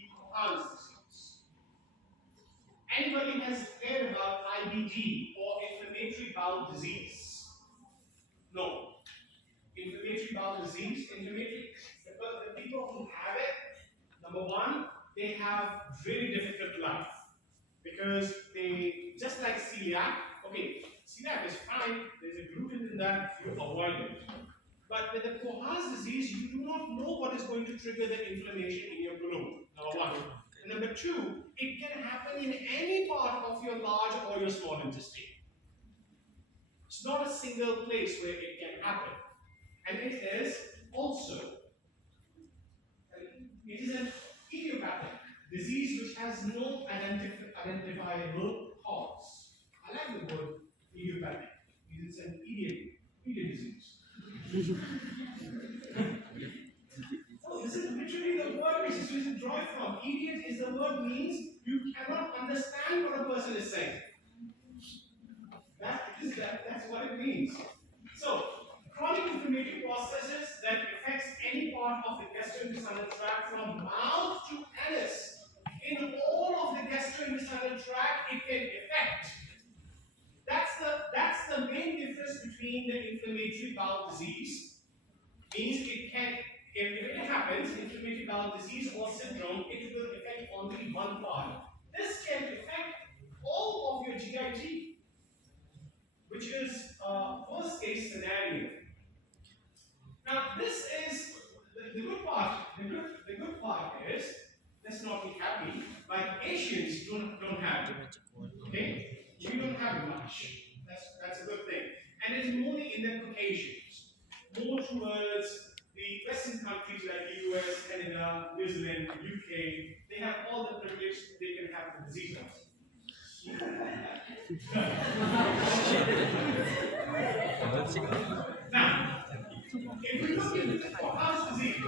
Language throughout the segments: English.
the Cohen's disease. Anybody has heard about IBD or inflammatory bowel disease? No. Inflammatory bowel disease, the people who have it, number one, they have very difficult life because they, just like celiac, okay, celiac is fine, there's a gluten in that, you avoid it. But with the Cohen's disease, you do not know what is going to trigger the inflammation in your colon, number one. And number two, it can happen in any part of your large or your small intestine. It's not a single place where it can happen. And it is also, it is an idiopathic disease which has no identifiable cause. I like the word idiopathic because it's an idiot disease. Oh, this is literally the word which is derived from. Idiot is the word means you cannot understand what a person is saying. That's what it means. So, chronic inflammatory processes that affects any part of the gastrointestinal tract from mouth to anus. In all of the gastrointestinal tract, it can affect. That's the main difference between the inflammatory bowel disease. Means it can, if it happens, inflammatory bowel disease or syndrome, it will affect only one part. This can affect all of your GIT, which is worst case scenario. Now, this is the good part. The good part is, let's not be happy, like Asians don't have it. Okay? We don't have much. That's a good thing. And it's mainly in the Caucasians. More towards the Western countries like US, Canada, New Zealand, UK, they have all the privilege they can have the disease of. Now, if we look at the Cohen's disease,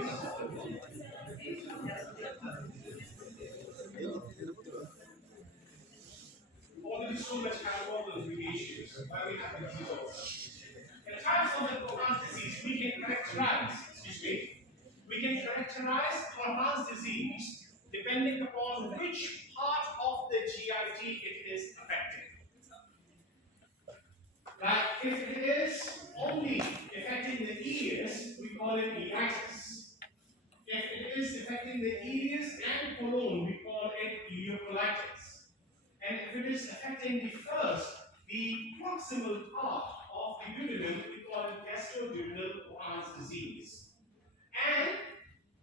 already so much have all those issues, why we have the disease also. In terms of the Cohen's disease, we can characterize Cohen's disease depending upon which part of the GIT it is affecting. Like if it is only affecting the ears, we call it ileitis. If it is affecting the ears and colon, we call it ileocolitis. And if it is affecting the proximal part of the duodenum, we call it gastroduodenal Cohen's disease. And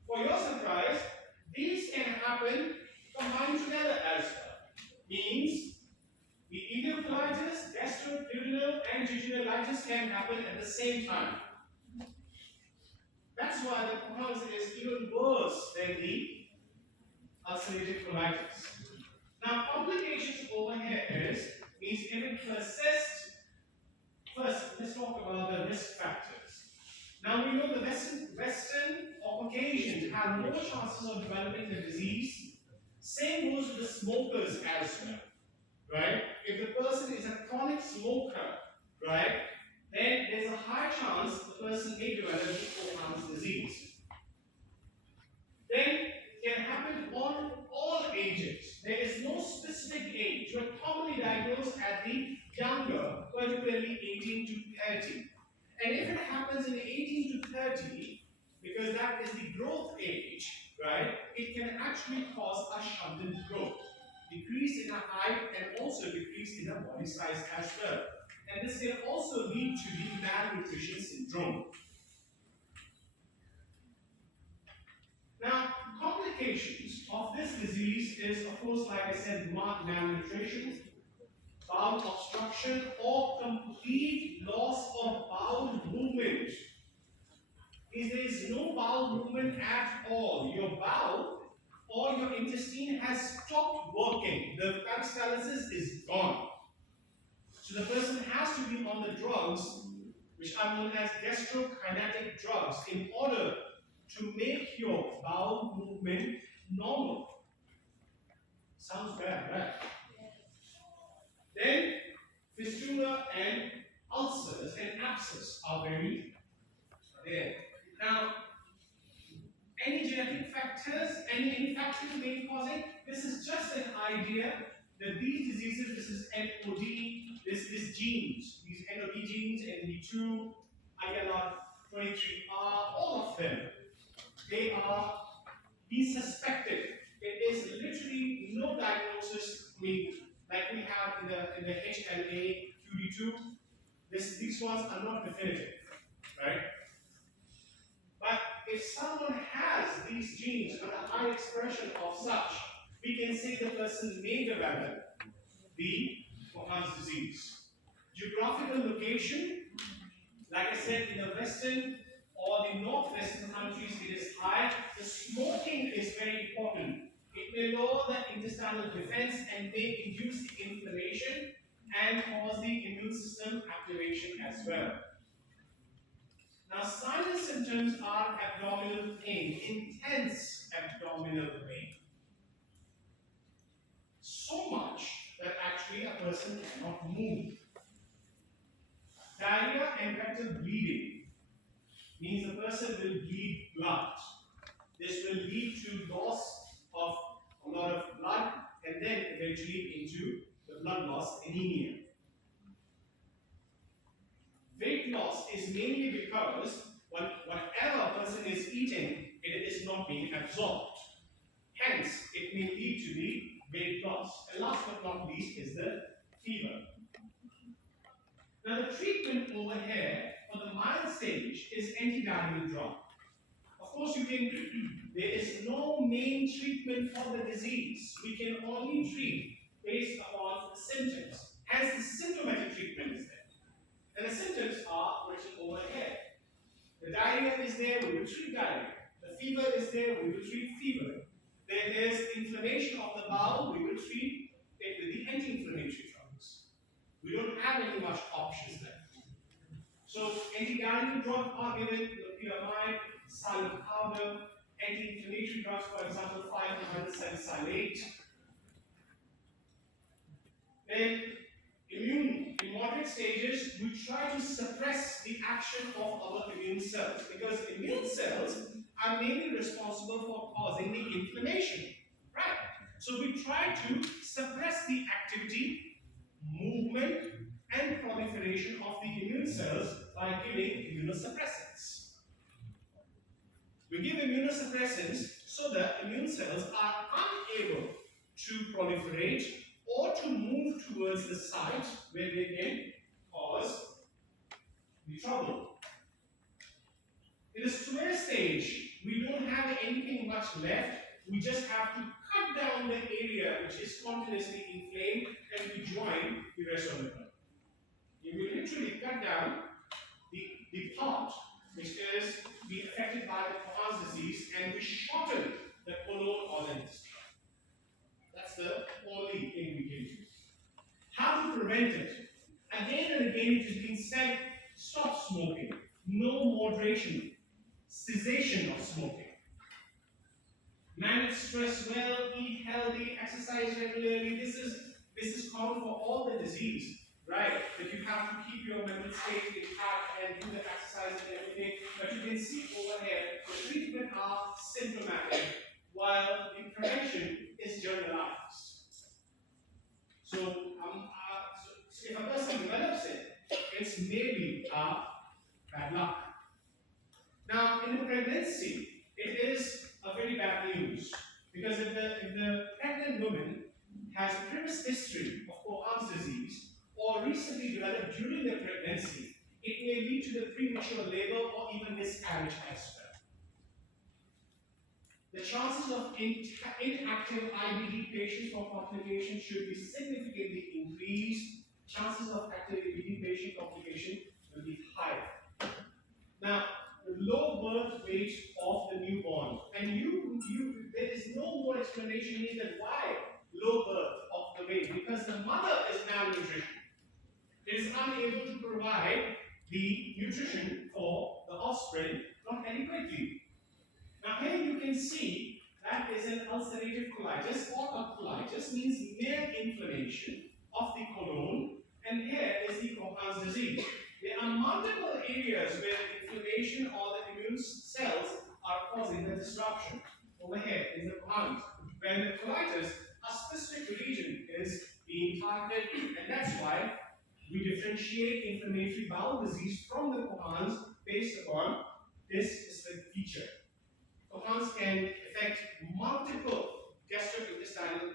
for your surprise, these can happen combined together as well. Means the ileocolitis, gastroduodenal, and jejunalitis can happen at the same time. That's why the Cohen's is even worse than the ulcerative colitis. Now, complications over here means if it persists, first let's talk about the risk factors. Now we know the Western or Caucasians have more chances of developing the disease. Same goes with the smokers as well, right? If the person is a chronic smoker, right, then there's a high chance the person may develop Cohen's disease. Then it can happen on all ages. There is no specific age. You are commonly diagnosed at the younger, particularly 18 to 30. And if it happens in 18 to 30, because that is the growth age, right, it can actually cause a shunted growth, decrease in the height, and also decrease in the body size as well. And this can also lead to the malnutrition syndrome. Now, complications of this disease is, of course, like I said, marked malnutrition, bowel obstruction, or complete loss of bowel movement. If there is no bowel movement at all, your bowel or your intestine has stopped working. The peristalsis is gone. So the person has to be on the drugs, which are known as gastrokinetic drugs, in order to make your bowel movement normal. Sounds bad, right? Then, fistula and ulcers and abscess are very there. Now, any genetic factors and any factor may cause it. This is just an idea that these diseases, this is NOD, this genes, these NOD genes, ND2, ILR23R, all of them, they are be suspected. It is literally no diagnosis. I mean, like we have in the HLA QD2, these ones are not definitive, right? But if someone has these genes with a high expression of such, we can say the person may develop the Cohen's disease. Geographical location, like I said, in the western or the northwestern countries, it is high. The smoking is very important. It may lower the intestinal defense and may induce the inflammation and cause the immune system activation as well. Now, signs and symptoms are abdominal pain, intense abdominal pain. So much that actually a person cannot move. Diarrhea and rectal bleeding means the person will bleed blood. This will lead to loss of a lot of blood and then eventually into the blood loss, anemia. Weight loss is mainly because whatever a person is eating, it is not being absorbed. Hence, it may lead to the weight loss. And last but not least is the fever. Now the treatment over here for the mild stage is antidiarrheal drug. Of course, there is no main treatment for the disease. We can only treat based upon the symptoms. Hence, the symptomatic treatment is there. And the symptoms are written over here. The diarrhea is there, we will treat diarrhea. The fever is there, we will treat fever. Then there's inflammation of the bowel, we will treat it with the anti-inflammatory drugs. We don't have any much options left. So anti-diarrheal drugs are given, loperamide, silent powder, anti-inflammatory drugs, for example, 500 salicylate. Then immune, in moderate stages, we try to suppress the action of our immune cells because immune cells are mainly responsible for causing the inflammation, right? So we try to suppress the activity, movement, and proliferation of the immune cells by giving immunosuppressants. We give immunosuppressants so that immune cells are unable to proliferate or to move towards the site where they can cause the trouble. In the severe stage, we don't have anything much left. We just have to cut down the area which is continuously inflamed and we join the rest of the body. You will literally cut down the part which is being affected by the Cohen's disease and we shorten the colon or the intestine. That's the only thing we can do. How to prevent it? Again and again it has been said, stop smoking. No moderation. Cessation of smoking. Manage stress well, eat healthy, exercise regularly. This is common for all the disease, right? That you have to keep your mental state intact and do the exercise and everything. But you can see over here, the treatment are symptomatic, while the prevention is generalized. So, if a person develops it, it's maybe bad luck. Now, in the pregnancy, it is a very bad news because if the pregnant woman has a previous history of Cohen's disease or recently developed during the pregnancy, it may lead to the premature labor or even miscarriage as well. The chances of inactive IBD patients for complications should be significantly increased. Chances of active IBD patient complication will be higher. Now, the low birth weight of the newborn, and there is no more explanation needed why low birth of the weight, because the mother is malnutrition. It is unable to provide the nutrition for the offspring not adequately. Now here you can see that is an ulcerative colitis, or a colitis means mere inflammation of the colon, and here is the Cohen's disease. There are multiple areas where the inflammation or the immune cells are causing the disruption. over here in the Cohans. When the colitis, a specific region is being targeted, and that's why we differentiate inflammatory bowel disease from the Cohans based upon this specific feature. Cohans can affect multiple gastrointestinal